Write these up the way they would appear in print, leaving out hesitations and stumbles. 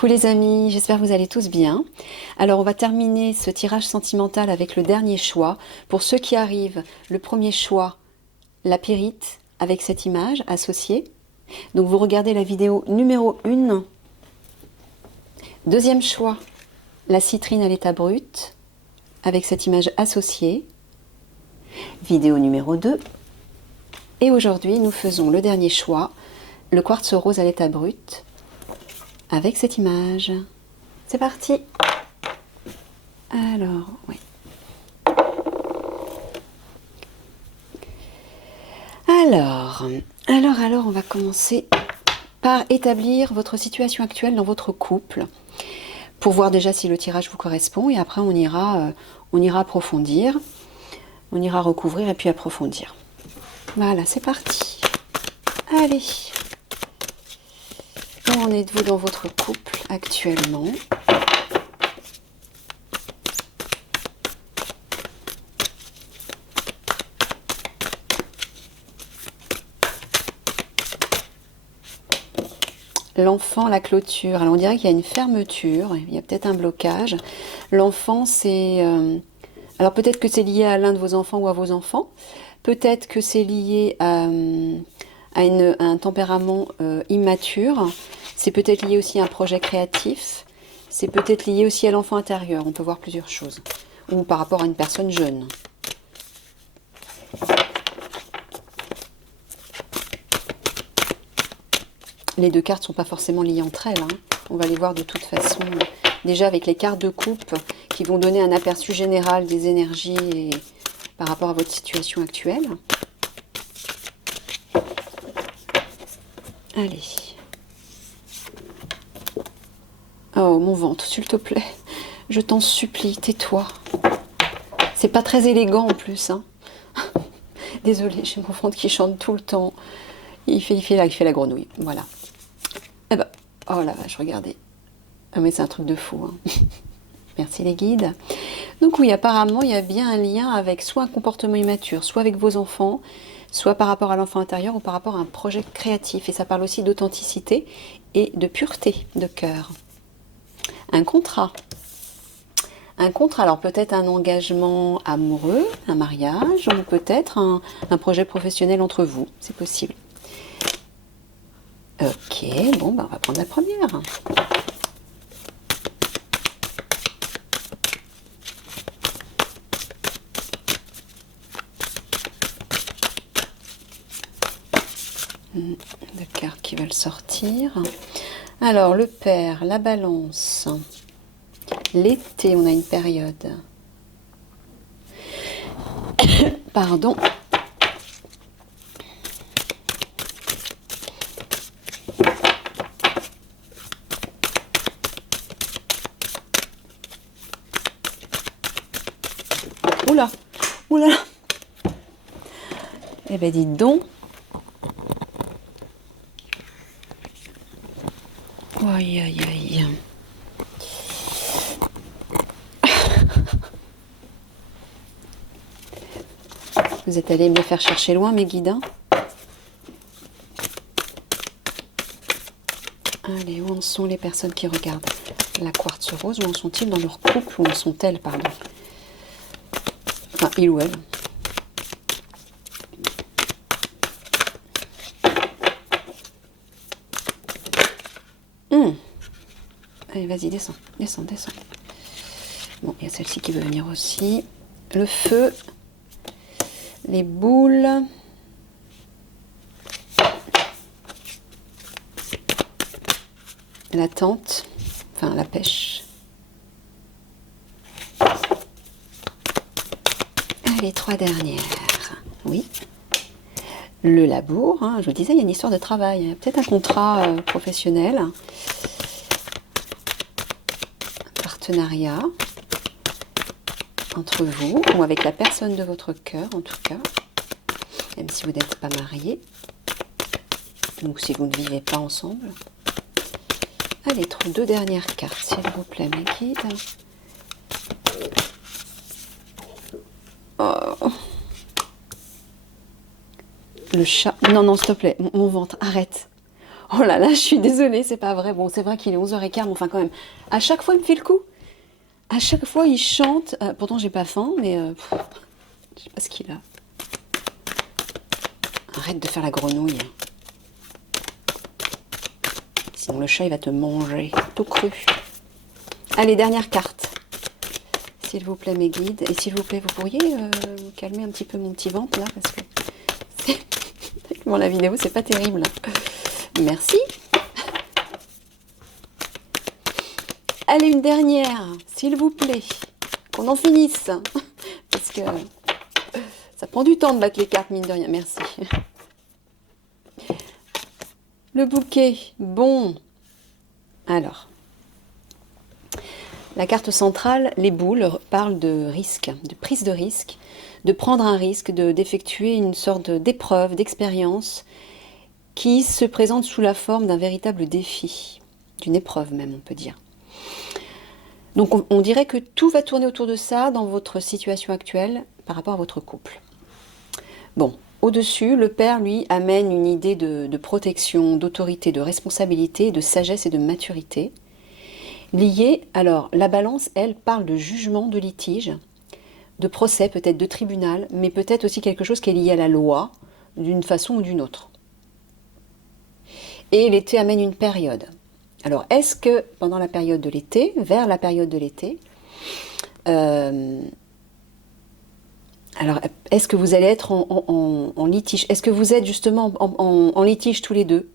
Coucou les amis, j'espère que vous allez tous bien. Alors on va terminer ce tirage sentimental avec le dernier choix. Pour ceux qui arrivent, le premier choix, la pyrite avec cette image associée. Donc vous regardez la vidéo numéro 1. Deuxième choix, la citrine à l'état brut avec cette image associée. Vidéo numéro 2. Et aujourd'hui nous faisons le dernier choix, le quartz rose à l'état brut avec cette image. C'est parti. Alors, oui. Alors, on va commencer par établir votre situation actuelle dans votre couple pour voir déjà si le tirage vous correspond et après on ira approfondir, on ira recouvrir et puis approfondir. Voilà, c'est parti. Allez. Où en êtes-vous dans votre couple actuellement ? L'enfant, la clôture. Alors on dirait qu'il y a une fermeture, il y a peut-être un blocage. L'enfant, c'est... alors peut-être que c'est lié à l'un de vos enfants ou à vos enfants. Peut-être que c'est lié à un tempérament immature. C'est peut-être lié aussi à un projet créatif. C'est peut-être lié aussi à l'enfant intérieur. On peut voir plusieurs choses. Ou par rapport à une personne jeune. Les deux cartes ne sont pas forcément liées entre elles. On va les voir de toute façon. Déjà avec les cartes de coupe qui vont donner un aperçu général des énergies et par rapport à votre situation actuelle. Allez. Oh, mon ventre, s'il te plaît. Je t'en supplie, tais-toi. C'est pas très élégant en plus. Désolée, j'ai mon ventre qui chante tout le temps. Il fait la grenouille. Voilà. Eh ben, oh la vache, regardez. Ah mais c'est un truc de fou. Merci les guides. Donc oui, apparemment, il y a bien un lien avec soit un comportement immature, soit avec vos enfants, soit par rapport à l'enfant intérieur ou par rapport à un projet créatif. Et ça parle aussi d'authenticité et de pureté de cœur. Un contrat. Un contrat, alors peut-être un engagement amoureux, un mariage, ou peut-être un projet professionnel entre vous, c'est possible. Ok, bon, ben on va prendre la première. Deux cartes qui veulent sortir. Alors, le père, la balance. L'été, on a une période. Pardon. Oula, oula. Eh ben, dites donc. Aïe, aïe, aïe. Vous êtes allés me faire chercher loin, mes guides. Allez, où en sont les personnes qui regardent la quartz rose? Où en sont-ils dans leur couple? Où en sont-elles, pardon? Enfin, il ou elle. Allez, vas-y, descends, descends, descends. Bon, il y a celle-ci qui veut venir aussi. Le feu. Les boules. La tente. Enfin, la pêche. Les trois dernières. Oui. Le labour. Je vous disais, il y a une histoire de travail. Peut-être un contrat professionnel. Un partenariat entre vous ou avec la personne de votre cœur, en tout cas. Même si vous n'êtes pas marié. Donc, si vous ne vivez pas ensemble. Allez, deux dernières cartes, s'il vous plaît, mes guides. Oh. Le chat. Non, non, s'il te plaît, mon ventre, arrête. Oh là là, je suis désolée, c'est pas vrai. Bon, c'est vrai qu'il est 11h15, mais enfin quand même. À chaque fois, il me fait le coup. À chaque fois, il chante. Pourtant, j'ai pas faim, mais je sais pas ce qu'il a. Arrête de faire la grenouille. Sinon, le chat, il va te manger tout cru. Allez, dernière carte. S'il vous plaît, mes guides. Et s'il vous plaît, vous pourriez calmer un petit peu mon petit ventre, là, parce que bon, la vidéo, c'est pas terrible. Merci. Allez, une dernière, s'il vous plaît. Qu'on en finisse. Parce que ça prend du temps de battre les cartes, mine de rien. Merci. Le bouquet. Bon. Alors. La carte centrale, les boules, parle de risque, de prise de risque, de prendre un risque, d'effectuer une sorte d'épreuve, d'expérience qui se présente sous la forme d'un véritable défi, d'une épreuve même, on peut dire. Donc on dirait que tout va tourner autour de ça dans votre situation actuelle par rapport à votre couple. Bon, au-dessus, le père, lui, amène une idée de protection, d'autorité, de responsabilité, de sagesse et de maturité. Liée, alors la balance, elle, parle de jugement, de litige, de procès, peut-être de tribunal, mais peut-être aussi quelque chose qui est lié à la loi, d'une façon ou d'une autre. Et l'été amène une période. Alors, est-ce que pendant la période de l'été, vers la période de l'été, alors est-ce que vous allez être en litige? Est-ce que vous êtes justement en litige tous les deux?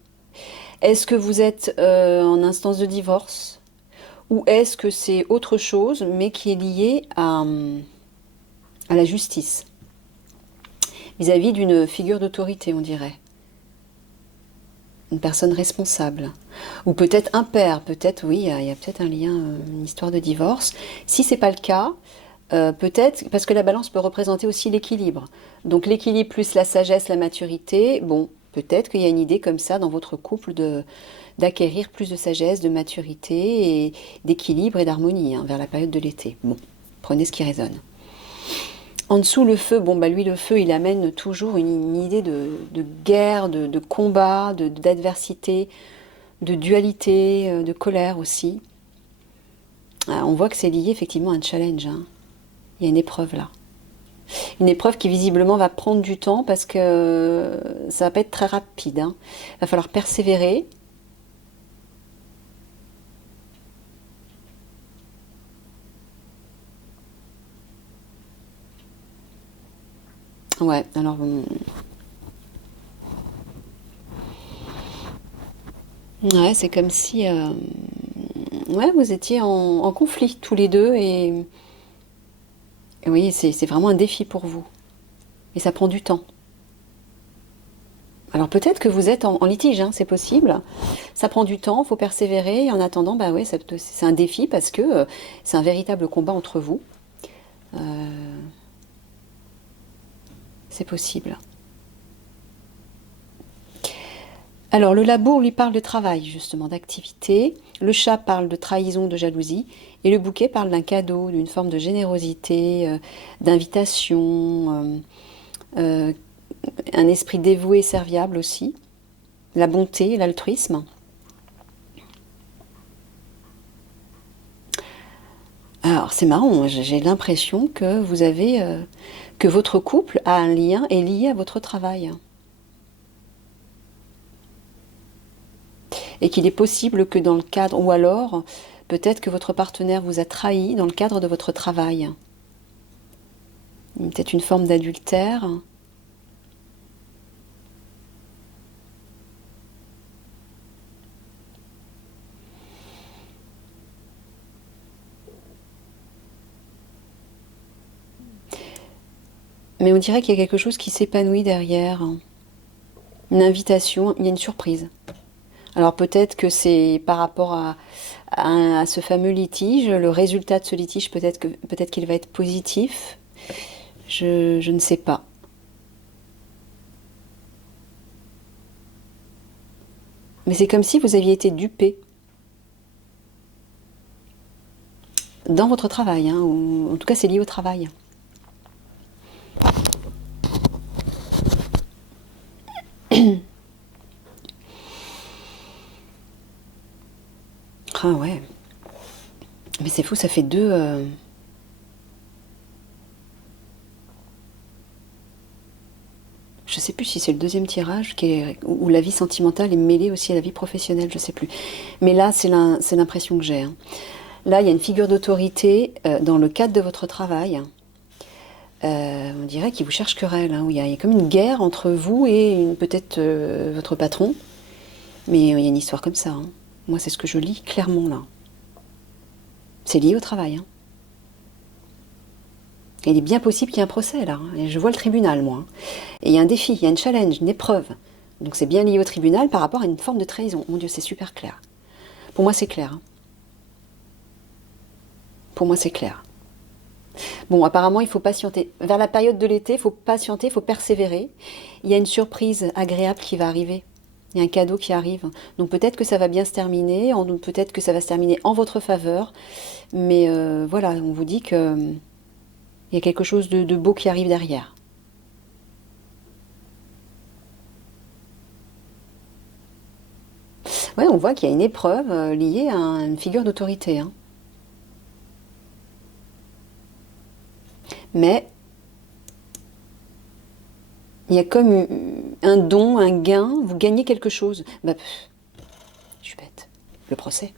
Est-ce que vous êtes en instance de divorce? Ou est-ce que c'est autre chose, mais qui est lié à la justice, vis-à-vis d'une figure d'autorité, on dirait. Une personne responsable. Ou peut-être un père, peut-être, oui, il y a peut-être un lien, une histoire de divorce. Si ce n'est pas le cas, peut-être, parce que la balance peut représenter aussi l'équilibre. Donc l'équilibre plus la sagesse, la maturité, bon, peut-être qu'il y a une idée comme ça dans votre couple d'acquérir plus de sagesse, de maturité, et d'équilibre et d'harmonie vers la période de l'été. Bon, prenez ce qui résonne. En dessous, le feu, bon, bah lui, le feu, il amène toujours une idée de guerre, de combat, d'adversité, de dualité, de colère aussi. On voit que c'est lié effectivement à un challenge. Il y a une épreuve là. Une épreuve qui visiblement va prendre du temps parce que ça va pas être très rapide. Il va falloir persévérer. Ouais, alors... Ouais, c'est comme si ouais, vous étiez en conflit tous les deux et oui, c'est vraiment un défi pour vous. Et ça prend du temps. Alors peut-être que vous êtes en litige, c'est possible. Ça prend du temps, il faut persévérer. Et en attendant, bah ouais, c'est un défi parce que c'est un véritable combat entre vous. C'est possible. Alors le labour lui parle de travail, justement, d'activité. Le chat parle de trahison, de jalousie. Et le bouquet parle d'un cadeau, d'une forme de générosité, d'invitation, un esprit dévoué et serviable aussi. La bonté, l'altruisme. Alors c'est marrant, j'ai l'impression que vous avez... que votre couple a un lien, est lié à votre travail. Et qu'il est possible que dans le cadre, ou alors peut-être que votre partenaire vous a trahi dans le cadre de votre travail. Peut-être une forme d'adultère. Mais on dirait qu'il y a quelque chose qui s'épanouit derrière. Une invitation, il y a une surprise. Alors peut-être que c'est par rapport à ce fameux litige, le résultat de ce litige, peut-être qu'il va être positif. Je ne sais pas. Mais c'est comme si vous aviez été dupé dans votre travail, ou en tout cas c'est lié au travail. Mais c'est fou, ça fait deux... Je sais plus si c'est le deuxième tirage où la vie sentimentale est mêlée aussi à la vie professionnelle, je sais plus. Mais là, c'est l'impression que j'ai, hein. Là, il y a une figure d'autorité dans le cadre de votre travail. On dirait qu'il vous cherche querelle, hein, où il y a comme une guerre entre vous et peut-être votre patron. Mais il y a une histoire comme ça, hein. Moi, c'est ce que je lis clairement là. C'est lié au travail, hein. Et il est bien possible qu'il y ait un procès là, hein. Et je vois le tribunal, moi, hein. Et il y a un défi, il y a une challenge, une épreuve. Donc c'est bien lié au tribunal par rapport à une forme de trahison. Mon Dieu, c'est super clair. Pour moi, c'est clair, hein. Pour moi, c'est clair. Bon, apparemment, il faut patienter. Vers la période de l'été, il faut patienter, il faut persévérer. Il y a une surprise agréable qui va arriver. Il y a un cadeau qui arrive. Donc peut-être que ça va bien se terminer, peut-être que ça va se terminer en votre faveur. Mais voilà, on vous dit que il y a quelque chose de beau qui arrive derrière. Ouais, on voit qu'il y a une épreuve liée à une figure d'autorité, hein. Mais il y a comme un don, un gain, vous gagnez quelque chose. Bah, je suis bête. Le procès.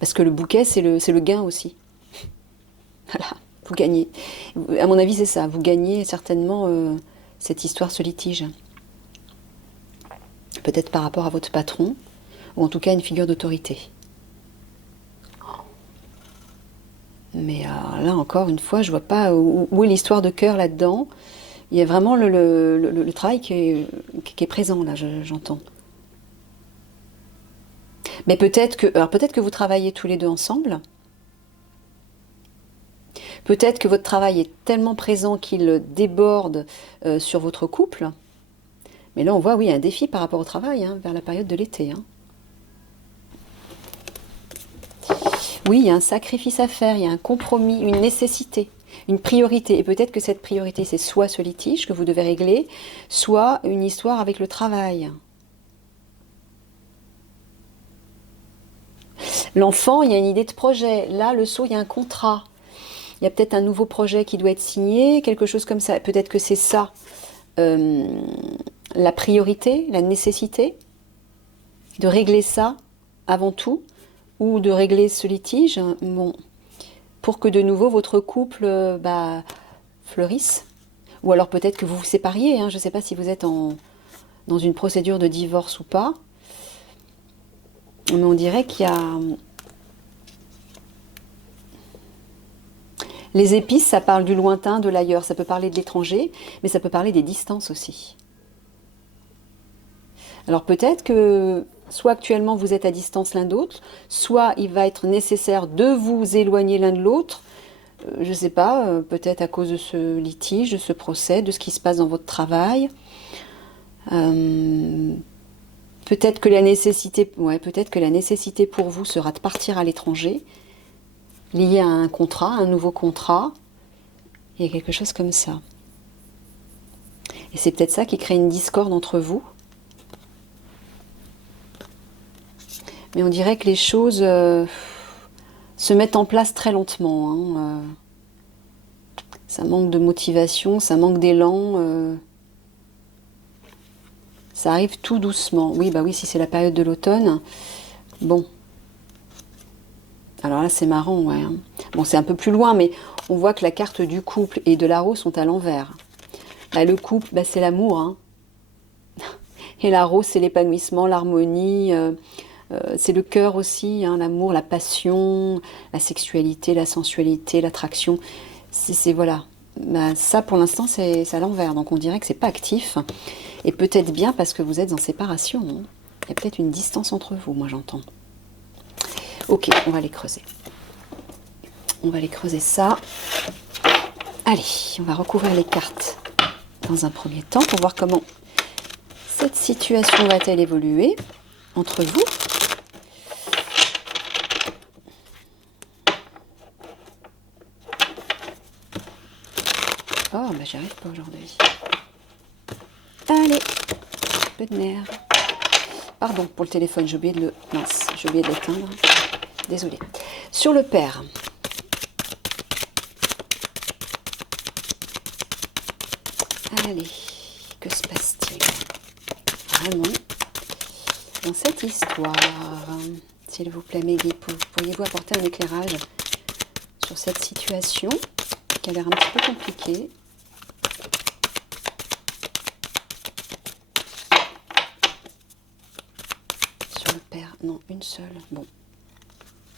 Parce que le bouquet, c'est le gain aussi. Voilà, vous gagnez. À mon avis, c'est ça. Vous gagnez certainement cette histoire, ce litige. Peut-être par rapport à votre patron, ou en tout cas une figure d'autorité. Mais là, encore une fois, je vois pas où est l'histoire de cœur là-dedans. Il y a vraiment le travail qui est présent, là, j'entends. Mais peut-être que vous travaillez tous les deux ensemble. Peut-être que votre travail est tellement présent qu'il déborde sur votre couple. Mais là, on voit, oui, un défi par rapport au travail, hein, vers la période de l'été, hein. Oui, il y a un sacrifice à faire, il y a un compromis, une nécessité, une priorité. Et peut-être que cette priorité, c'est soit ce litige que vous devez régler, soit une histoire avec le travail. L'enfant, il y a une idée de projet. Là, le saut, il y a un contrat. Il y a peut-être un nouveau projet qui doit être signé, quelque chose comme ça. Peut-être que c'est ça, la priorité, la nécessité, de régler ça avant tout, ou de régler ce litige, bon, pour que de nouveau votre couple fleurisse. Ou alors peut-être que vous vous sépariez, hein. Je ne sais pas si vous êtes dans une procédure de divorce ou pas. Mais on dirait qu'il y a... Les épices, ça parle du lointain, de l'ailleurs. Ça peut parler de l'étranger, mais ça peut parler des distances aussi. Alors peut-être que soit actuellement vous êtes à distance l'un d'autre, soit il va être nécessaire de vous éloigner l'un de l'autre. Je ne sais pas, peut-être à cause de ce litige, de ce procès, de ce qui se passe dans votre travail. Peut-être que la nécessité pour vous sera de partir à l'étranger, lié à un contrat, un nouveau contrat. Il y a quelque chose comme ça. Et c'est peut-être ça qui crée une discorde entre vous. Mais on dirait que les choses se mettent en place très lentement, hein. Ça manque de motivation, ça manque d'élan. Ça arrive tout doucement. Oui, bah oui, si c'est la période de l'automne. Bon. Alors là, c'est marrant, ouais, hein. Bon, c'est un peu plus loin, mais on voit que la carte du couple et de la rose sont à l'envers. Là, le couple, bah, c'est l'amour, hein. Et la rose, c'est l'épanouissement, l'harmonie. C'est le cœur aussi, hein, l'amour, la passion, la sexualité, la sensualité, l'attraction. Voilà. Bah, ça, pour l'instant, c'est à l'envers. Donc, on dirait que c'est pas actif. Et peut-être bien parce que vous êtes en séparation, hein. Il y a peut-être une distance entre vous, moi j'entends. Ok, on va les creuser. On va les creuser ça. Allez, on va recouvrir les cartes dans un premier temps pour voir comment cette situation va-t-elle évoluer entre vous. Oh, bah j'y arrive pas aujourd'hui. Allez, peu de nerfs. Pardon pour le téléphone, j'ai oublié de l'éteindre. désolée. Sur le père. Allez, que se passe-t-il vraiment dans cette histoire? S'il vous plaît, mes guides, pourriez-vous apporter un éclairage sur cette situation qui a l'air un petit peu compliquée? Sur le père, non, une seule. Bon,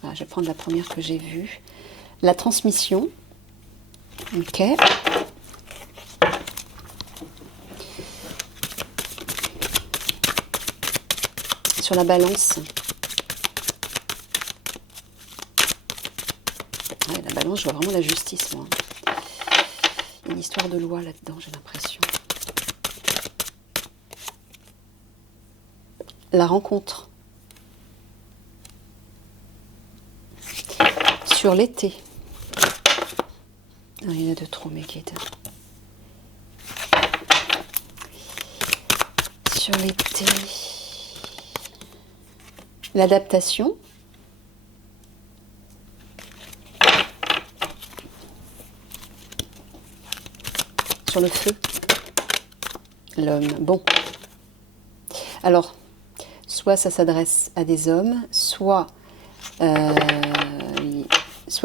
voilà, je vais prendre la première que j'ai vue. La transmission. Ok. Sur la balance. Ouais, la balance, je vois vraiment la justice, moi. Il y a une histoire de loi là-dedans, j'ai l'impression. La rencontre. Sur l'été. Ah, il y en a de trop, mes guides. Sur l'été. L'adaptation. Sur le feu. L'homme. Bon. Alors, soit ça s'adresse à des hommes, soit il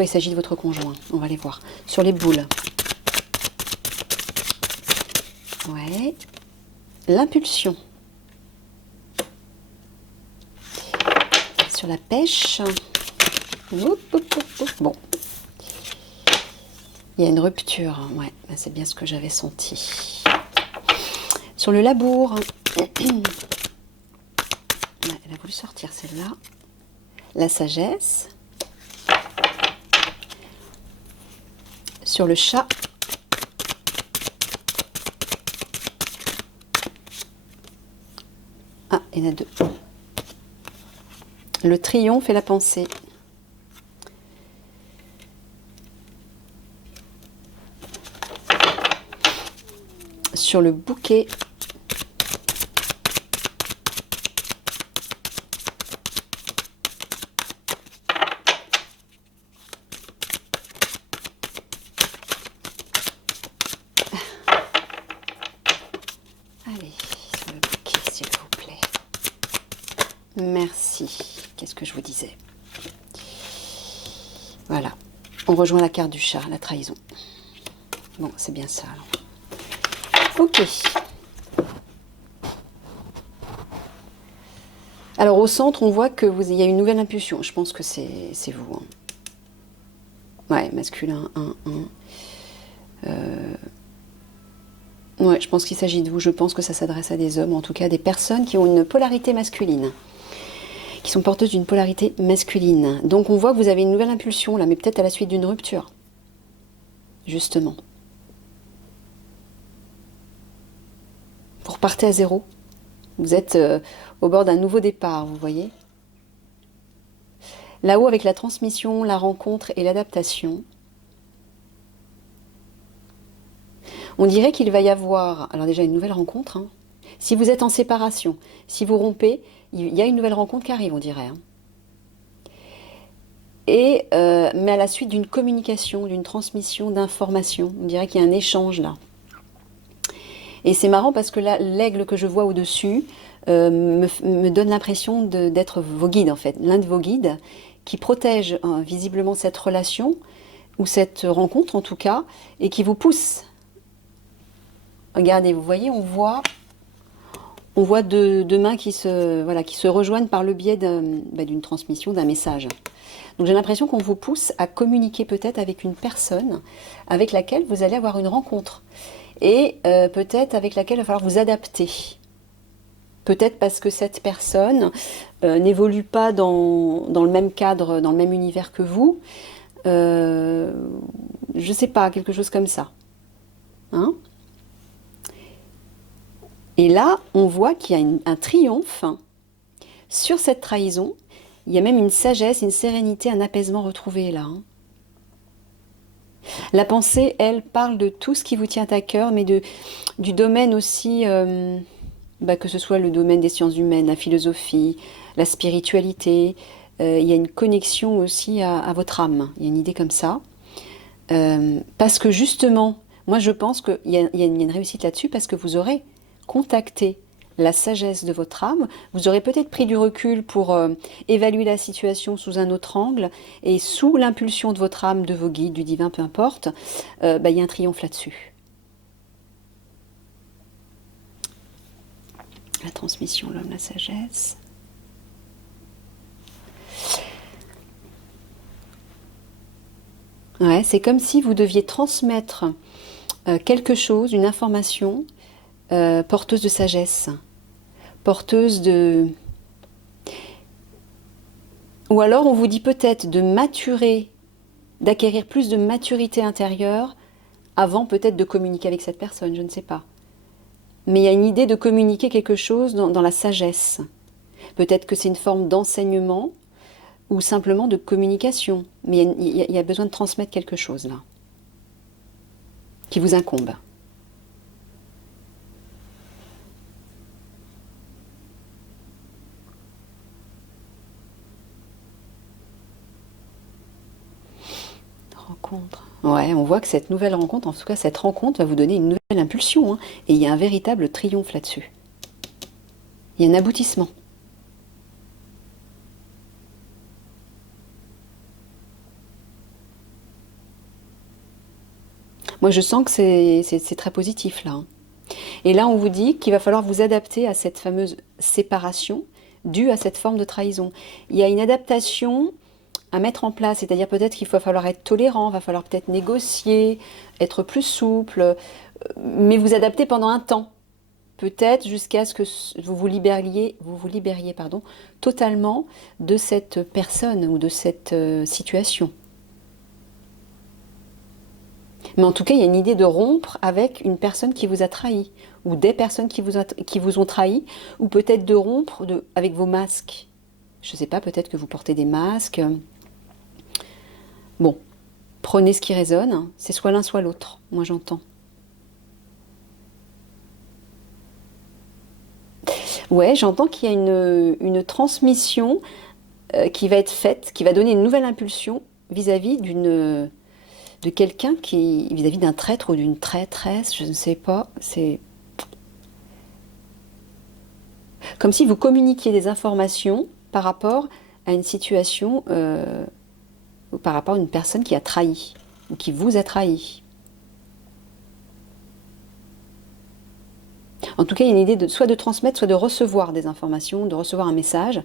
s'agit de votre conjoint. On va les voir. Sur les boules. Ouais. L'impulsion. Sur la pêche. Bon. Il y a une rupture. Ouais, c'est bien ce que j'avais senti. Sur le labour. Elle a voulu sortir celle-là. La sagesse. Sur le chat. Ah, il y en a deux. Le triomphe et la pensée. Sur le bouquet. Allez, sur le bouquet, s'il vous plaît. Merci. Qu'est-ce que je vous disais? Voilà. On rejoint la carte du chat, la trahison. Bon, c'est bien ça, alors. Ok. Alors, au centre, on voit que il y a une nouvelle impulsion. Je pense que c'est vous. Hein. Ouais, masculin, 1, 1. Ouais, je pense qu'il s'agit de vous. Je pense que ça s'adresse à des hommes, en tout cas des personnes qui ont une polarité masculine. Qui sont porteuses d'une polarité masculine. Donc, on voit que vous avez une nouvelle impulsion, là, mais peut-être à la suite d'une rupture. Justement. Vous repartez à zéro. Vous êtes au bord d'un nouveau départ, vous voyez. Là-haut, avec la transmission, la rencontre et l'adaptation, on dirait qu'il va y avoir, alors déjà une nouvelle rencontre, hein. Si vous êtes en séparation, si vous rompez, il y a une nouvelle rencontre qui arrive, on dirait. Hein. Et, mais à la suite d'une communication, d'une transmission d'informations, on dirait qu'il y a un échange là. Et c'est marrant parce que là, l'aigle que je vois au-dessus me donne l'impression d'être vos guides en fait, l'un de vos guides qui protège visiblement cette relation, ou cette rencontre en tout cas, et qui vous pousse. Regardez, vous voyez, on voit deux mains qui se rejoignent par le biais d'une transmission, d'un message. Donc j'ai l'impression qu'on vous pousse à communiquer peut-être avec une personne avec laquelle vous allez avoir une rencontre. Et peut-être avec laquelle il va falloir vous adapter. Peut-être parce que cette personne n'évolue pas dans le même cadre, dans le même univers que vous. Je ne sais pas, quelque chose comme ça. Hein? Et là, on voit qu'il y a un triomphe sur cette trahison. Il y a même une sagesse, une sérénité, un apaisement retrouvé là. Hein. La pensée, elle, parle de tout ce qui vous tient à cœur, mais du domaine aussi, que ce soit le domaine des sciences humaines, la philosophie, la spiritualité, il y a une connexion aussi à votre âme. Il y a une idée comme ça. Parce que justement, moi je pense qu'il y a une réussite là-dessus parce que vous aurez contacté la sagesse de votre âme, vous aurez peut-être pris du recul pour évaluer la situation sous un autre angle, et sous l'impulsion de votre âme, de vos guides, du divin, peu importe, il y a un triomphe là-dessus. La transmission, l'homme, la sagesse. Ouais, c'est comme si vous deviez transmettre quelque chose, une information porteuse de sagesse, porteuse de... Ou alors on vous dit peut-être de maturer, d'acquérir plus de maturité intérieure avant peut-être de communiquer avec cette personne, je ne sais pas. Mais il y a une idée de communiquer quelque chose dans la sagesse. Peut-être que c'est une forme d'enseignement ou simplement de communication. Mais il y a besoin de transmettre quelque chose là, qui vous incombe. Rencontre. Ouais, on voit que cette nouvelle rencontre, en tout cas cette rencontre, va vous donner une nouvelle impulsion. Hein, et il y a un véritable triomphe là-dessus. Il y a un aboutissement. Moi, je sens que c'est très positif là. Hein. Et là, on vous dit qu'il va falloir vous adapter à cette fameuse séparation due à cette forme de trahison. Il y a une adaptation à mettre en place, c'est-à-dire peut-être qu'il va falloir être tolérant, il va falloir peut-être négocier, être plus souple, mais vous adapter pendant un temps. Peut-être jusqu'à ce que vous libériez pardon, totalement de cette personne ou de cette situation. Mais en tout cas, il y a une idée de rompre avec une personne qui vous a trahi, ou des personnes qui vous ont trahi, ou peut-être de rompre avec vos masques. Je ne sais pas, peut-être que vous portez des masques. Bon, prenez ce qui résonne, c'est soit l'un soit l'autre, moi j'entends. Ouais, j'entends qu'il y a une transmission qui va être faite, qui va donner une nouvelle impulsion vis-à-vis de quelqu'un qui, vis-à-vis d'un traître ou d'une traîtresse, je ne sais pas, c'est comme si vous communiquiez des informations par rapport à une situation, ou par rapport à une personne qui a trahi, ou qui vous a trahi. En tout cas, il y a une idée soit de transmettre, soit de recevoir des informations, de recevoir un message,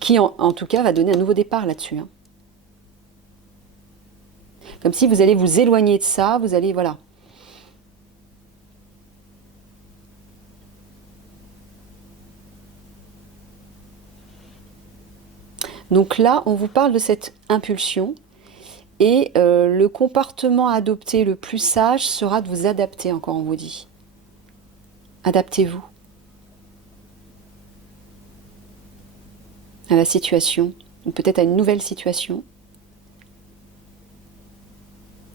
qui en tout cas va donner un nouveau départ là-dessus. Hein. Comme si vous allez vous éloigner de ça, vous allez, voilà. Donc là, on vous parle de cette impulsion, et le comportement à adopter le plus sage sera de vous adapter, encore on vous dit. Adaptez-vous à la situation, ou peut-être à une nouvelle situation.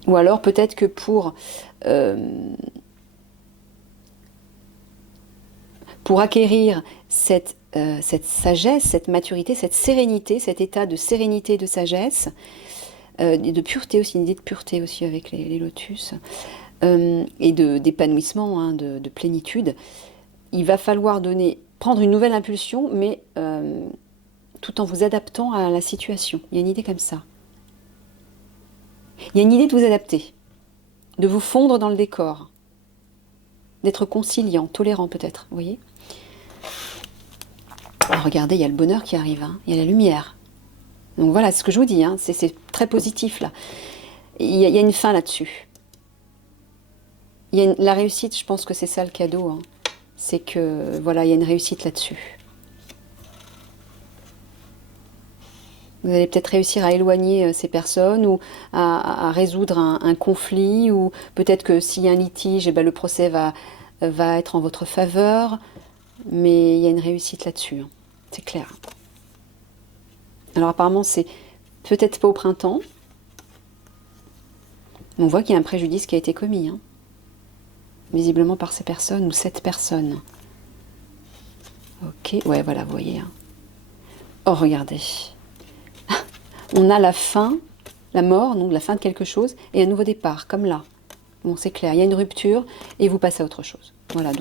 Ou alors peut-être que pour acquérir cette sagesse, cette maturité, cette sérénité, cet état de sérénité et de sagesse, et de pureté aussi, une idée de pureté aussi avec les lotus, et d'épanouissement, hein, de plénitude, il va falloir prendre une nouvelle impulsion, mais tout en vous adaptant à la situation. Il y a une idée comme ça. Il y a une idée de vous adapter, de vous fondre dans le décor, d'être conciliant, tolérant peut-être, vous voyez. Alors regardez, il y a le bonheur qui arrive, hein, il y a la lumière. Donc voilà, ce que je vous dis, hein, c'est très positif là. Il y a une fin là-dessus. La réussite, je pense que c'est ça le cadeau. Hein. C'est que, voilà, il y a une réussite là-dessus. Vous allez peut-être réussir à éloigner ces personnes ou à résoudre un conflit, ou peut-être que s'il y a un litige, eh ben, le procès va être en votre faveur, mais il y a une réussite là-dessus, hein. C'est clair. Alors apparemment, c'est peut-être pas au printemps, mais on voit qu'il y a un préjudice qui a été commis, hein, visiblement par ces personnes ou cette personne. Ok, ouais, voilà, vous voyez. Hein. Oh, regardez. On a la fin, la mort, donc la fin de quelque chose, et un nouveau départ, comme là. Bon, c'est clair, il y a une rupture, et vous passez à autre chose. Voilà,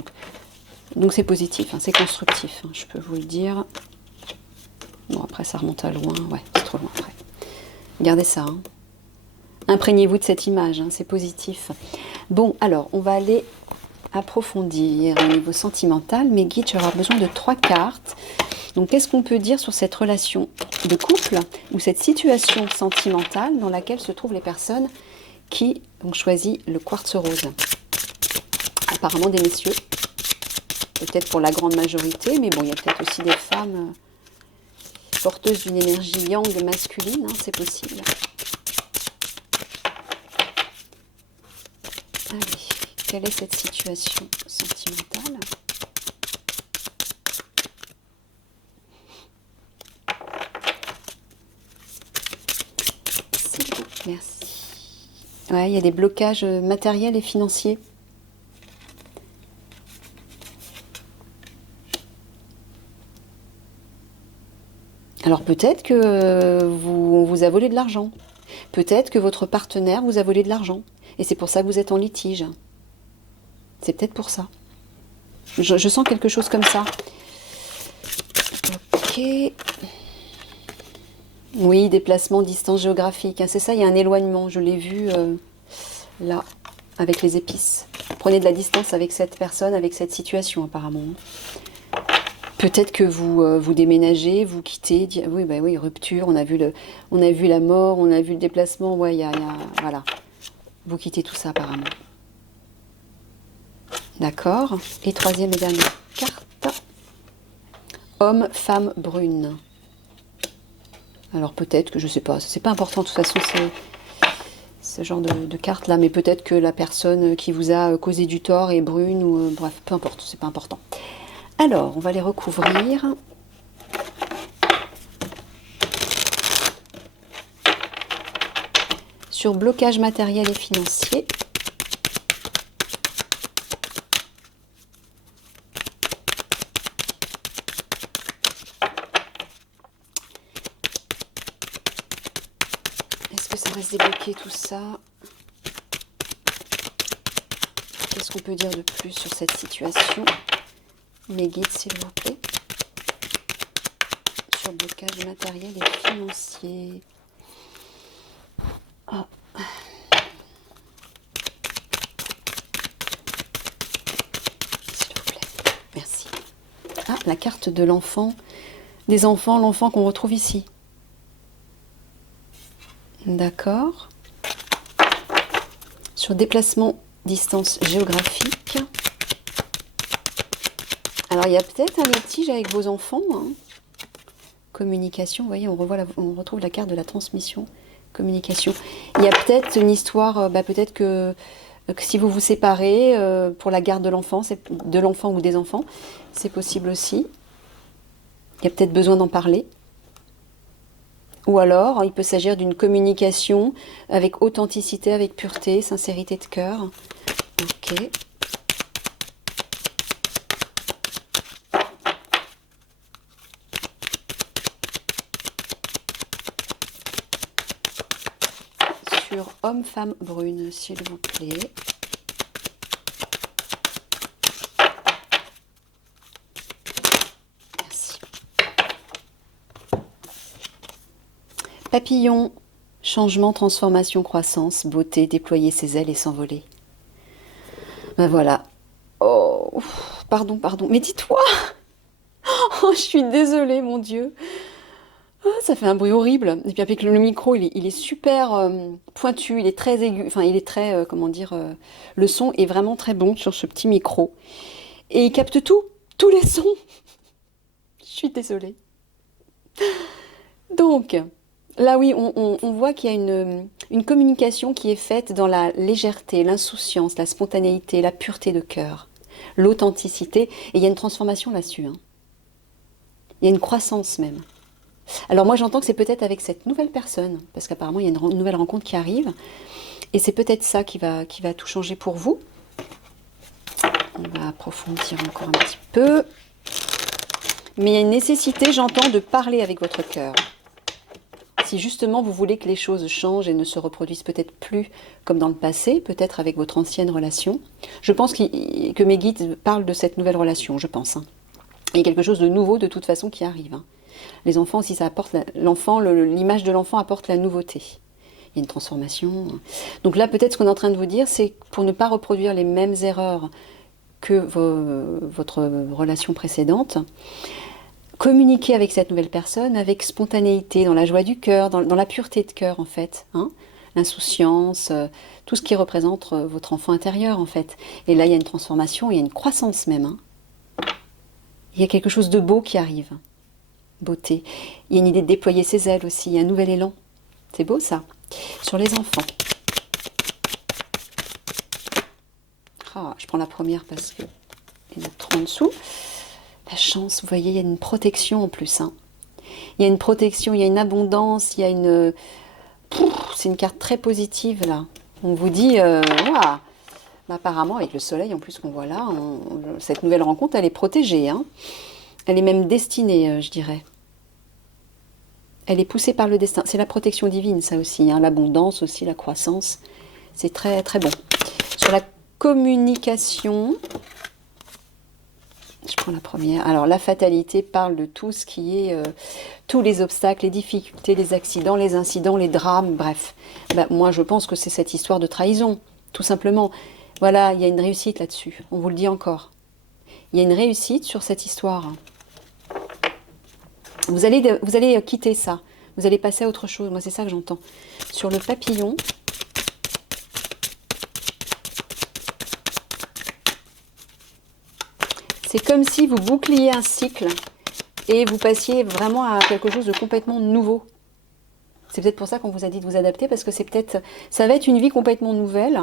donc c'est positif, hein, c'est constructif, hein, je peux vous le dire. Bon, après, ça remonte à loin, ouais, c'est trop loin après. Regardez ça, hein. Imprégnez-vous de cette image, hein, c'est positif. Bon, alors, on va aller approfondir au niveau sentimental. Mes guides, j'aurai besoin de 3 cartes. Donc, qu'est-ce qu'on peut dire sur cette relation de couple ou cette situation sentimentale dans laquelle se trouvent les personnes qui ont choisi le quartz rose? Apparemment des messieurs, peut-être pour la grande majorité, mais bon, il y a peut-être aussi des femmes porteuses d'une énergie yang masculine, hein, c'est possible. Allez, quelle est cette situation sentimentale? S'il vous plaît, merci. Ouais, il y a des blocages matériels et financiers. Alors peut-être que on vous a volé de l'argent. Peut-être que votre partenaire vous a volé de l'argent. Et c'est pour ça que vous êtes en litige. C'est peut-être pour ça. Je sens quelque chose comme ça. Ok. Oui, déplacement, distance géographique. Hein, c'est ça, il y a un éloignement. Je l'ai vu là, avec les épices. Prenez de la distance avec cette personne, avec cette situation apparemment. Peut-être que vous déménagez, vous quittez. Oui, bah oui, rupture. On a vu la mort, on a vu le déplacement. Ouais, voilà. Vous quittez tout ça apparemment. D'accord. Et troisième et dernière carte. Homme, femme, brune. Alors peut-être que, je sais pas, c'est pas important de toute façon, ce genre de carte là, mais peut-être que la personne qui vous a causé du tort est brune, ou bref, peu importe, c'est pas important. Alors, on va les recouvrir. Sur blocage matériel et financier. Est-ce que ça va se débloquer tout ça? Qu'est-ce qu'on peut dire de plus sur cette situation? Mes guides, s'il vous plaît. Sur blocage matériel et financier. Oh. S'il vous plaît. Merci. Ah, la carte de l'enfant. Des enfants, l'enfant qu'on retrouve ici. D'accord. Sur déplacement, distance géographique. Alors, il y a peut-être un litige avec vos enfants. Hein. Communication, vous voyez, on retrouve la carte de la transmission. Communication. Il y a peut-être une histoire, peut-être que si vous vous séparez pour la garde de l'enfant ou des enfants, c'est possible aussi. Il y a peut-être besoin d'en parler. Ou alors, il peut s'agir d'une communication avec authenticité, avec pureté, sincérité de cœur. Ok. Sur homme, femme, brune, s'il vous plaît. Merci. Papillon, changement, transformation, croissance, beauté, déployer ses ailes et s'envoler. Ben voilà. Oh, pardon. Mais dis-toi. Oh, je suis désolée, mon Dieu. Ah, ça fait un bruit horrible. Et puis avec le micro, il est super pointu, il est très aigu. Enfin, il est très, comment dire, le son est vraiment très bon sur ce petit micro. Et il capte tous les sons. Je suis désolée. Donc, là oui, on voit qu'il y a une communication qui est faite dans la légèreté, l'insouciance, la spontanéité, la pureté de cœur, l'authenticité. Et il y a une transformation là-dessus. Hein. Il y a une croissance même. Alors moi j'entends que c'est peut-être avec cette nouvelle personne, parce qu'apparemment il y a une nouvelle rencontre qui arrive, et c'est peut-être ça qui va tout changer pour vous. On va approfondir encore un petit peu. Mais il y a une nécessité, j'entends, de parler avec votre cœur. Si justement vous voulez que les choses changent et ne se reproduisent peut-être plus comme dans le passé, peut-être avec votre ancienne relation, je pense que mes guides parlent de cette nouvelle relation, je pense. Hein. Il y a quelque chose de nouveau de toute façon qui arrive. Hein. Les enfants aussi, ça apporte l'enfant, l'image de l'enfant apporte la nouveauté. Il y a une transformation. Donc là, peut-être ce qu'on est en train de vous dire, c'est pour ne pas reproduire les mêmes erreurs que votre relation précédente, communiquer avec cette nouvelle personne avec spontanéité, dans la joie du cœur, dans la pureté de cœur en fait, hein, l'insouciance, tout ce qui représente votre enfant intérieur en fait. Et là il y a une transformation, il y a une croissance même. Hein. Il y a quelque chose de beau qui arrive, beauté. Il y a une idée de déployer ses ailes aussi, il y a un nouvel élan. C'est beau ça. Sur les enfants. Ah, je prends la première parce qu'il y en a trop en dessous. La chance, vous voyez, il y a une protection en plus. Hein. Il y a une protection, il y a une abondance, il y a une... C'est une carte très positive là. On vous dit, ouah, apparemment avec le soleil en plus qu'on voit là, cette nouvelle rencontre, elle est protégée. Hein. Elle est même destinée, je dirais. Elle est poussée par le destin. C'est la protection divine ça aussi, hein. L'abondance aussi, la croissance. C'est très très bon. Sur la communication... Je prends la première. Alors, la fatalité parle de tout ce qui est... tous les obstacles, les difficultés, les accidents, les incidents, les drames, bref. Ben, moi, je pense que c'est cette histoire de trahison, tout simplement. Voilà, il y a une réussite là-dessus. On vous le dit encore. Il y a une réussite sur cette histoire. Vous allez quitter ça. Vous allez passer à autre chose. Moi, c'est ça que j'entends. Sur le papillon... C'est comme si vous boucliez un cycle et vous passiez vraiment à quelque chose de complètement nouveau. C'est peut-être pour ça qu'on vous a dit de vous adapter, parce que ça va être une vie complètement nouvelle,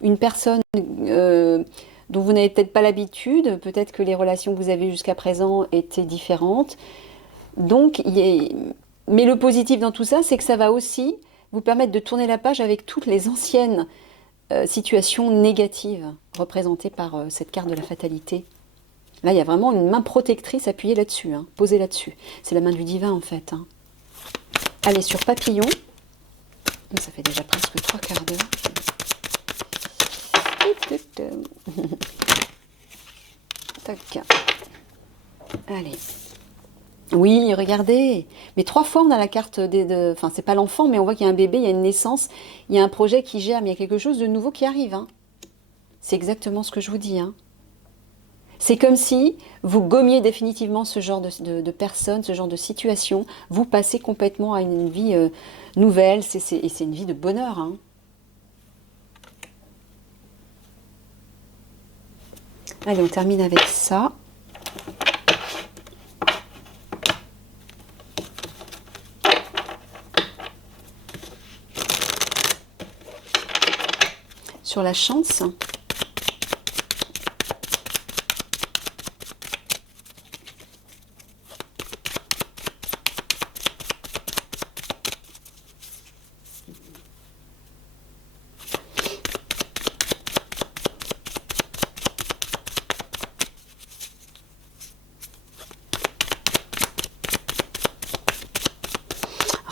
une personne dont vous n'avez peut-être pas l'habitude, peut-être que les relations que vous avez jusqu'à présent étaient différentes. Donc, mais le positif dans tout ça, c'est que ça va aussi vous permettre de tourner la page avec toutes les anciennes situations négatives représentées par cette carte de la fatalité. Là, il y a vraiment une main protectrice appuyée là-dessus, hein, posée là-dessus. C'est la main du divin, en fait. Hein. Allez, sur papillon. Ça fait déjà presque 3/4 d'heure. Tac. Allez. Oui, regardez. Mais 3 fois, on a la carte Enfin, c'est pas l'enfant, mais on voit qu'il y a un bébé, il y a une naissance, il y a un projet qui germe, il y a quelque chose de nouveau qui arrive. Hein. C'est exactement ce que je vous dis, hein. C'est comme si vous gommiez définitivement ce genre de personnes, ce genre de situation. Vous passez complètement à une vie nouvelle. Et c'est une vie de bonheur. Hein. Allez, on termine avec ça. Sur la chance...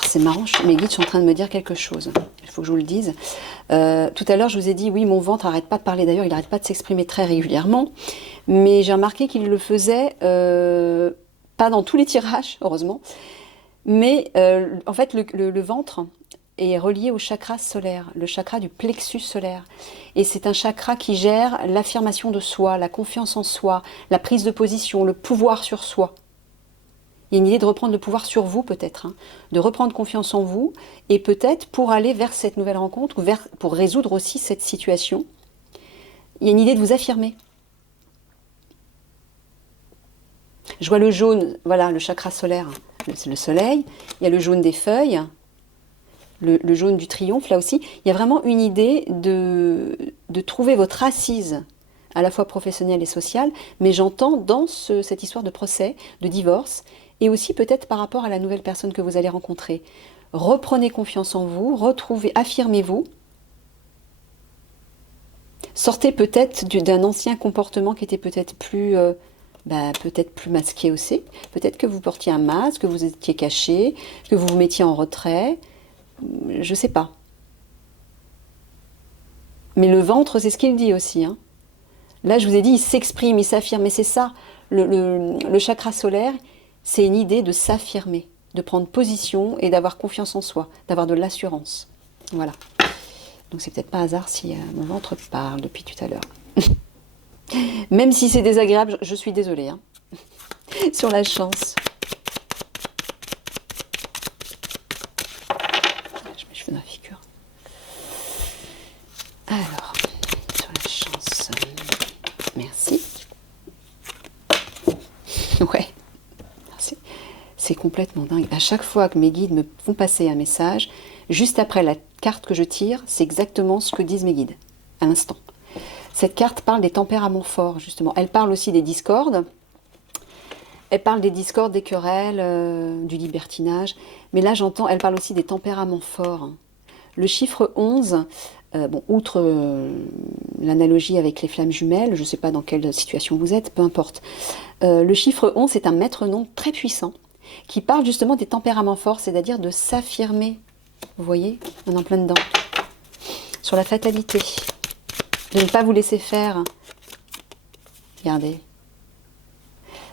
C'est marrant, mes guides sont en train de me dire quelque chose. Il faut que je vous le dise. Tout à l'heure, je vous ai dit, oui, mon ventre n'arrête pas de parler. D'ailleurs, il n'arrête pas de s'exprimer très régulièrement. Mais j'ai remarqué qu'il le faisait, pas dans tous les tirages, heureusement. Mais en fait, le ventre est relié au chakra solaire, le chakra du plexus solaire. Et c'est un chakra qui gère l'affirmation de soi, la confiance en soi, la prise de position, le pouvoir sur soi. Il y a une idée de reprendre le pouvoir sur vous peut-être, hein, de reprendre confiance en vous, et peut-être pour aller vers cette nouvelle rencontre, pour résoudre aussi cette situation, il y a une idée de vous affirmer. Je vois le jaune, voilà, le chakra solaire, c'est le soleil, il y a le jaune des feuilles, le jaune du triomphe là aussi. Il y a vraiment une idée de trouver votre assise, à la fois professionnelle et sociale, mais j'entends dans cette histoire de procès, de divorce, et aussi peut-être par rapport à la nouvelle personne que vous allez rencontrer. Reprenez confiance en vous, affirmez-vous. Sortez peut-être d'un ancien comportement qui était peut-être plus bah, peut-être plus masqué aussi. Peut-être que vous portiez un masque, que vous étiez caché, que vous vous mettiez en retrait. Je sais pas. Mais le ventre, c'est ce qu'il dit aussi, hein. Là, je vous ai dit, il s'exprime, il s'affirme. Mais c'est ça, le chakra solaire, c'est une idée de s'affirmer, de prendre position et d'avoir confiance en soi, d'avoir de l'assurance. Voilà. Donc c'est peut-être pas hasard si mon ventre parle depuis tout à l'heure. Même si c'est désagréable, je suis désolée, hein, sur la chance. Je mets les cheveux dans la figure. Alors, sur la chance. Merci. Ouais. C'est complètement dingue. À chaque fois que mes guides me font passer un message, juste après la carte que je tire, c'est exactement ce que disent mes guides, à l'instant. Cette carte parle des tempéraments forts, justement. Elle parle aussi des discordes. Elle parle des discordes, des querelles, du libertinage. Mais là, j'entends, elle parle aussi des tempéraments forts. Le chiffre 11, bon, outre l'analogie avec les flammes jumelles, je ne sais pas dans quelle situation vous êtes, peu importe. Le chiffre 11 est un maître-nom très puissant qui parle justement des tempéraments forts, c'est-à-dire de s'affirmer. Vous voyez, on est en plein dedans. Sur la fatalité. De ne pas vous laisser faire. Regardez.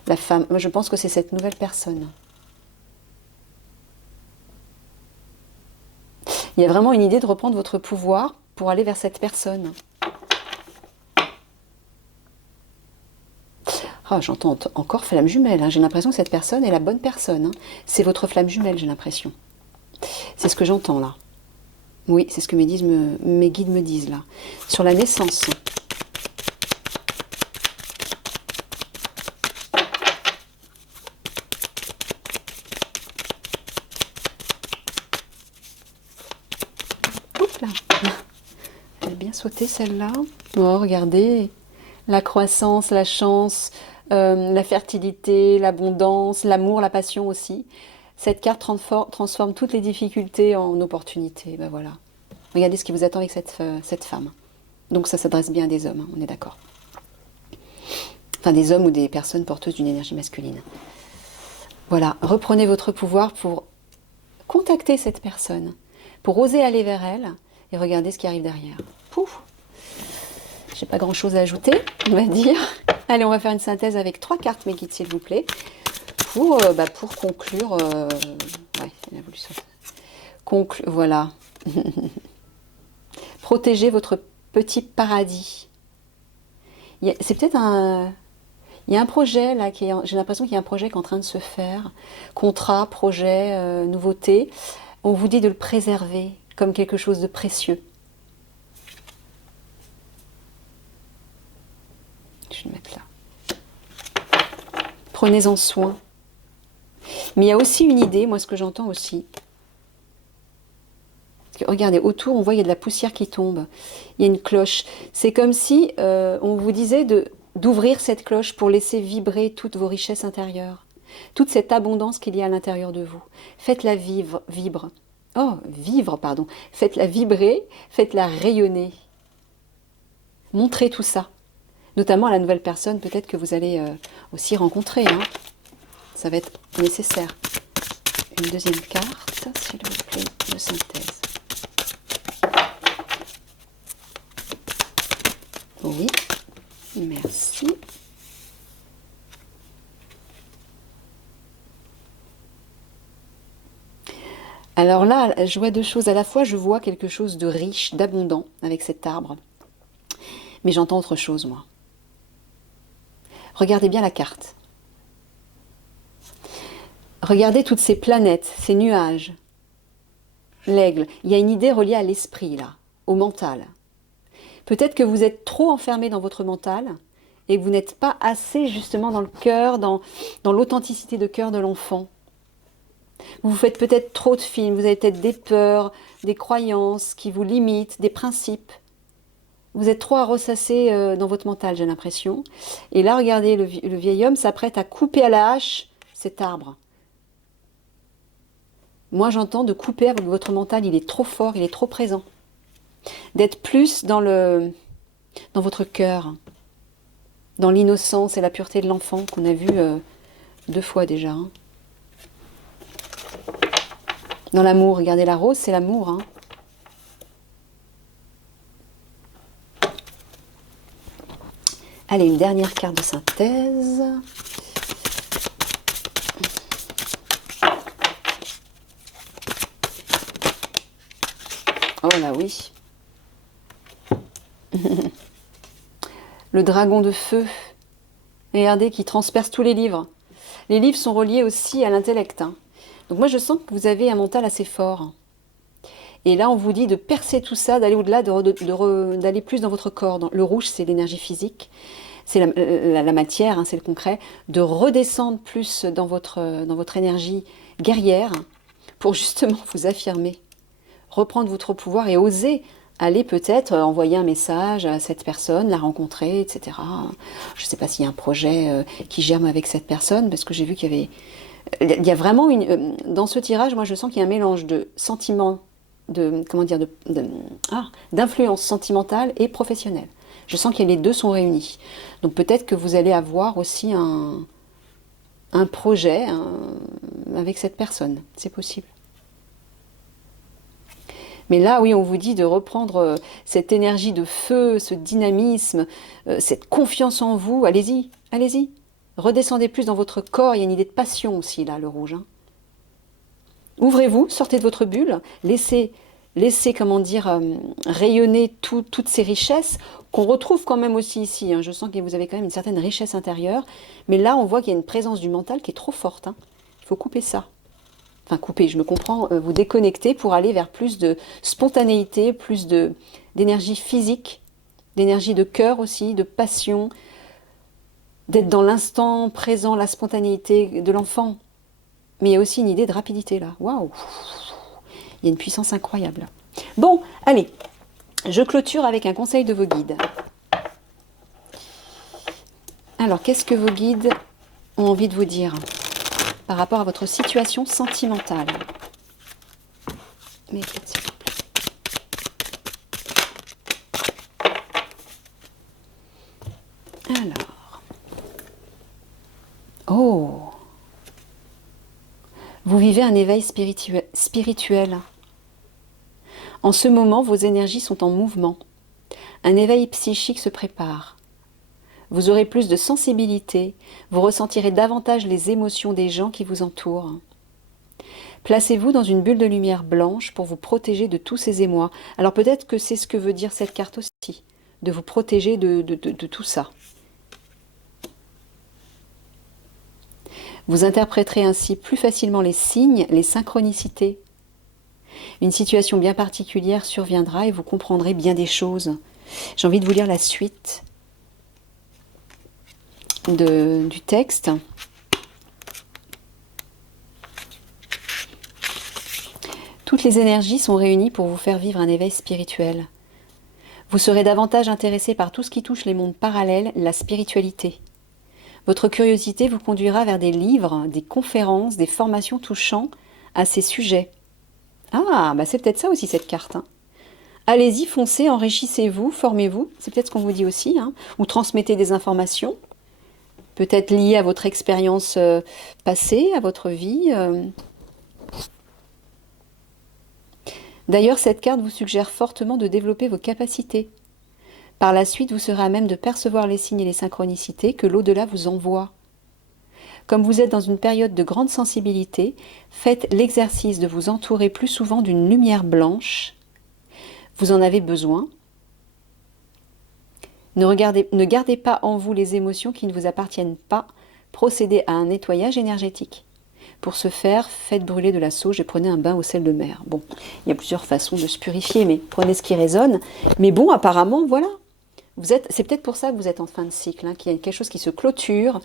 La femme, moi je pense que c'est cette nouvelle personne. Il y a vraiment une idée de reprendre votre pouvoir pour aller vers cette personne. Ah, j'entends encore flamme jumelle, hein. J'ai l'impression que cette personne est la bonne personne, hein. C'est votre flamme jumelle, j'ai l'impression. C'est ce que j'entends là. Oui, c'est ce que mes guides me disent là. Sur la naissance. Oups là. Elle a bien sauté celle-là. Oh, regardez. La croissance, la chance, la fertilité, l'abondance, l'amour, la passion aussi. Cette carte transforme toutes les difficultés en opportunités. Ben voilà. Regardez ce qui vous attend avec cette femme. Donc ça s'adresse bien à des hommes, hein, on est d'accord. Enfin des hommes ou des personnes porteuses d'une énergie masculine. Voilà, reprenez votre pouvoir pour contacter cette personne, pour oser aller vers elle et regarder ce qui arrive derrière. Pouf! J'ai pas grand chose à ajouter, on va dire. Allez, on va faire une synthèse avec 3 cartes, mes guides, s'il vous plaît, pour conclure. Ouais, il a voulu ça. Voilà. Protégez votre petit paradis. C'est peut-être un. Il y a un projet là j'ai l'impression qu'il y a un projet qui est en train de se faire. Contrat, projet, nouveauté. On vous dit de le préserver comme quelque chose de précieux. Je vais le mettre là. Prenez-en soin. Mais il y a aussi une idée, moi ce que j'entends aussi. Parce que, regardez, autour, on voit il y a de la poussière qui tombe. Il y a une cloche. C'est comme si on vous disait d'ouvrir cette cloche pour laisser vibrer toutes vos richesses intérieures. Toute cette abondance qu'il y a à l'intérieur de vous. Faites-la vivre. Oh, vivre, pardon. Faites-la vibrer, faites-la rayonner. Montrez tout ça. Notamment à la nouvelle personne, peut-être que vous allez aussi rencontrer. Hein. Ça va être nécessaire. Une deuxième carte, s'il vous plaît, de synthèse. Oui, merci. Alors là, je vois 2 choses. À la fois, je vois quelque chose de riche, d'abondant avec cet arbre. Mais j'entends autre chose, moi. Regardez bien la carte. Regardez toutes ces planètes, ces nuages. L'aigle. Il y a une idée reliée à l'esprit, là, au mental. Peut-être que vous êtes trop enfermé dans votre mental et que vous n'êtes pas assez justement dans le cœur, dans l'authenticité de cœur de l'enfant. Vous vous faites peut-être trop de films, vous avez peut-être des peurs, des croyances qui vous limitent, des principes. Vous êtes trop à ressasser dans votre mental, j'ai l'impression. Et là, regardez, le vieil homme s'apprête à couper à la hache cet arbre. Moi, j'entends de couper avec votre mental, il est trop fort, il est trop présent. D'être plus dans votre cœur. dans l'innocence et la pureté de l'enfant qu'on a vu 2 fois déjà. Hein. Dans l'amour, regardez la rose, c'est l'amour. Hein. Allez, une dernière carte de synthèse. Oh là oui. Le dragon de feu. Regardez, qui transperce tous les livres. Les livres sont reliés aussi à l'intellect. Hein. Donc moi, je sens que vous avez un mental assez fort. Et là, on vous dit de percer tout ça, d'aller au-delà, d'aller plus dans votre corps. Le rouge, c'est l'énergie physique, c'est la matière, hein, c'est le concret. De redescendre plus dans votre énergie guerrière pour justement vous affirmer, reprendre votre pouvoir et oser aller peut-être envoyer un message à cette personne, la rencontrer, etc. Je ne sais pas s'il y a un projet qui germe avec cette personne, parce que j'ai vu qu'il y avait... Il y a vraiment dans ce tirage, moi je sens qu'il y a un mélange de sentiments, d'influence sentimentale et professionnelle. Je sens que les deux sont réunis. Donc peut-être que vous allez avoir aussi un projet avec cette personne. C'est possible. Mais là, oui, on vous dit de reprendre cette énergie de feu, ce dynamisme, cette confiance en vous. Allez-y, allez-y. Redescendez plus dans votre corps. Il y a une idée de passion aussi, là, le rouge. Hein. Ouvrez-vous, sortez de votre bulle, laissez comment dire, rayonner toutes ces richesses qu'on retrouve quand même aussi ici. Hein. Je sens que vous avez quand même une certaine richesse intérieure. Mais là, on voit qu'il y a une présence du mental qui est trop forte. Hein. Il faut couper ça. Enfin, couper, je me comprends, vous déconnecter pour aller vers plus de spontanéité, plus d'énergie physique, d'énergie de cœur aussi, de passion, d'être dans l'instant présent, la spontanéité de l'enfant. Mais il y a aussi une idée de rapidité là. Waouh! Il y a une puissance incroyable. Bon, allez, je clôture avec un conseil de vos guides. Alors, qu'est-ce que vos guides ont envie de vous dire par rapport à votre situation sentimentale? Mais s'il vous plaît. Alors. Oh! Vous vivez un éveil spirituel. En ce moment, vos énergies sont en mouvement. Un éveil psychique se prépare. Vous aurez plus de sensibilité, vous ressentirez davantage les émotions des gens qui vous entourent. Placez-vous dans une bulle de lumière blanche pour vous protéger de tous ces émois. Alors peut-être que c'est ce que veut dire cette carte aussi, de vous protéger de tout ça. Vous interpréterez ainsi plus facilement les signes, les synchronicités. Une situation bien particulière surviendra et vous comprendrez bien des choses. J'ai envie de vous lire la suite du texte. Toutes les énergies sont réunies pour vous faire vivre un éveil spirituel. Vous serez davantage intéressé par tout ce qui touche les mondes parallèles, la spiritualité. Votre curiosité vous conduira vers des livres, des conférences, des formations touchant à ces sujets. Ah, bah c'est peut-être ça aussi cette carte. Hein. Allez-y, foncez, enrichissez-vous, formez-vous. C'est peut-être ce qu'on vous dit aussi. Hein. Ou transmettez des informations, peut-être liées à votre expérience passée, à votre vie. D'ailleurs, cette carte vous suggère fortement de développer vos capacités. Par la suite, vous serez à même de percevoir les signes et les synchronicités que l'au-delà vous envoie. Comme vous êtes dans une période de grande sensibilité, faites l'exercice de vous entourer plus souvent d'une lumière blanche. Vous en avez besoin. Ne gardez pas en vous les émotions qui ne vous appartiennent pas. Procédez à un nettoyage énergétique. Pour ce faire, faites brûler de la sauge et prenez un bain au sel de mer. Bon, il y a plusieurs façons de se purifier, mais prenez ce qui résonne. Mais bon, apparemment, voilà. C'est peut-être pour ça que vous êtes en fin de cycle, hein, qu'il y a quelque chose qui se clôture,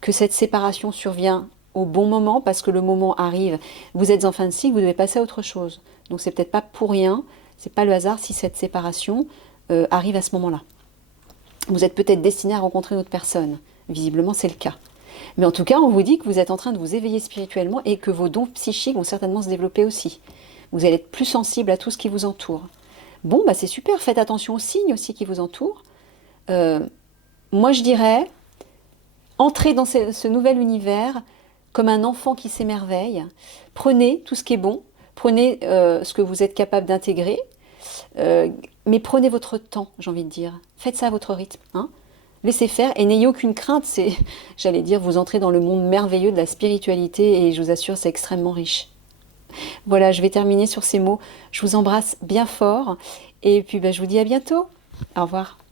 que cette séparation survient au bon moment, parce que le moment arrive. Vous êtes en fin de cycle, vous devez passer à autre chose. Donc c'est peut-être pas pour rien, c'est pas le hasard si cette séparation arrive à ce moment-là. Vous êtes peut-être destiné à rencontrer une autre personne. Visiblement, c'est le cas. Mais en tout cas, on vous dit que vous êtes en train de vous éveiller spirituellement et que vos dons psychiques vont certainement se développer aussi. Vous allez être plus sensible à tout ce qui vous entoure. Bon, bah c'est super, faites attention aux signes aussi qui vous entourent. moi je dirais, entrez dans ce nouvel univers comme un enfant qui s'émerveille. Prenez tout ce qui est bon, prenez ce que vous êtes capable d'intégrer, euh, mais prenez votre temps, j'ai envie de dire. Faites ça à votre rythme, hein. Laissez faire et n'ayez aucune crainte. C'est, j'allais dire, vous entrez dans le monde merveilleux de la spiritualité et je vous assure, c'est extrêmement riche. Voilà, je vais terminer sur ces mots. Je vous embrasse bien fort et puis bah, je vous dis à bientôt. Au revoir.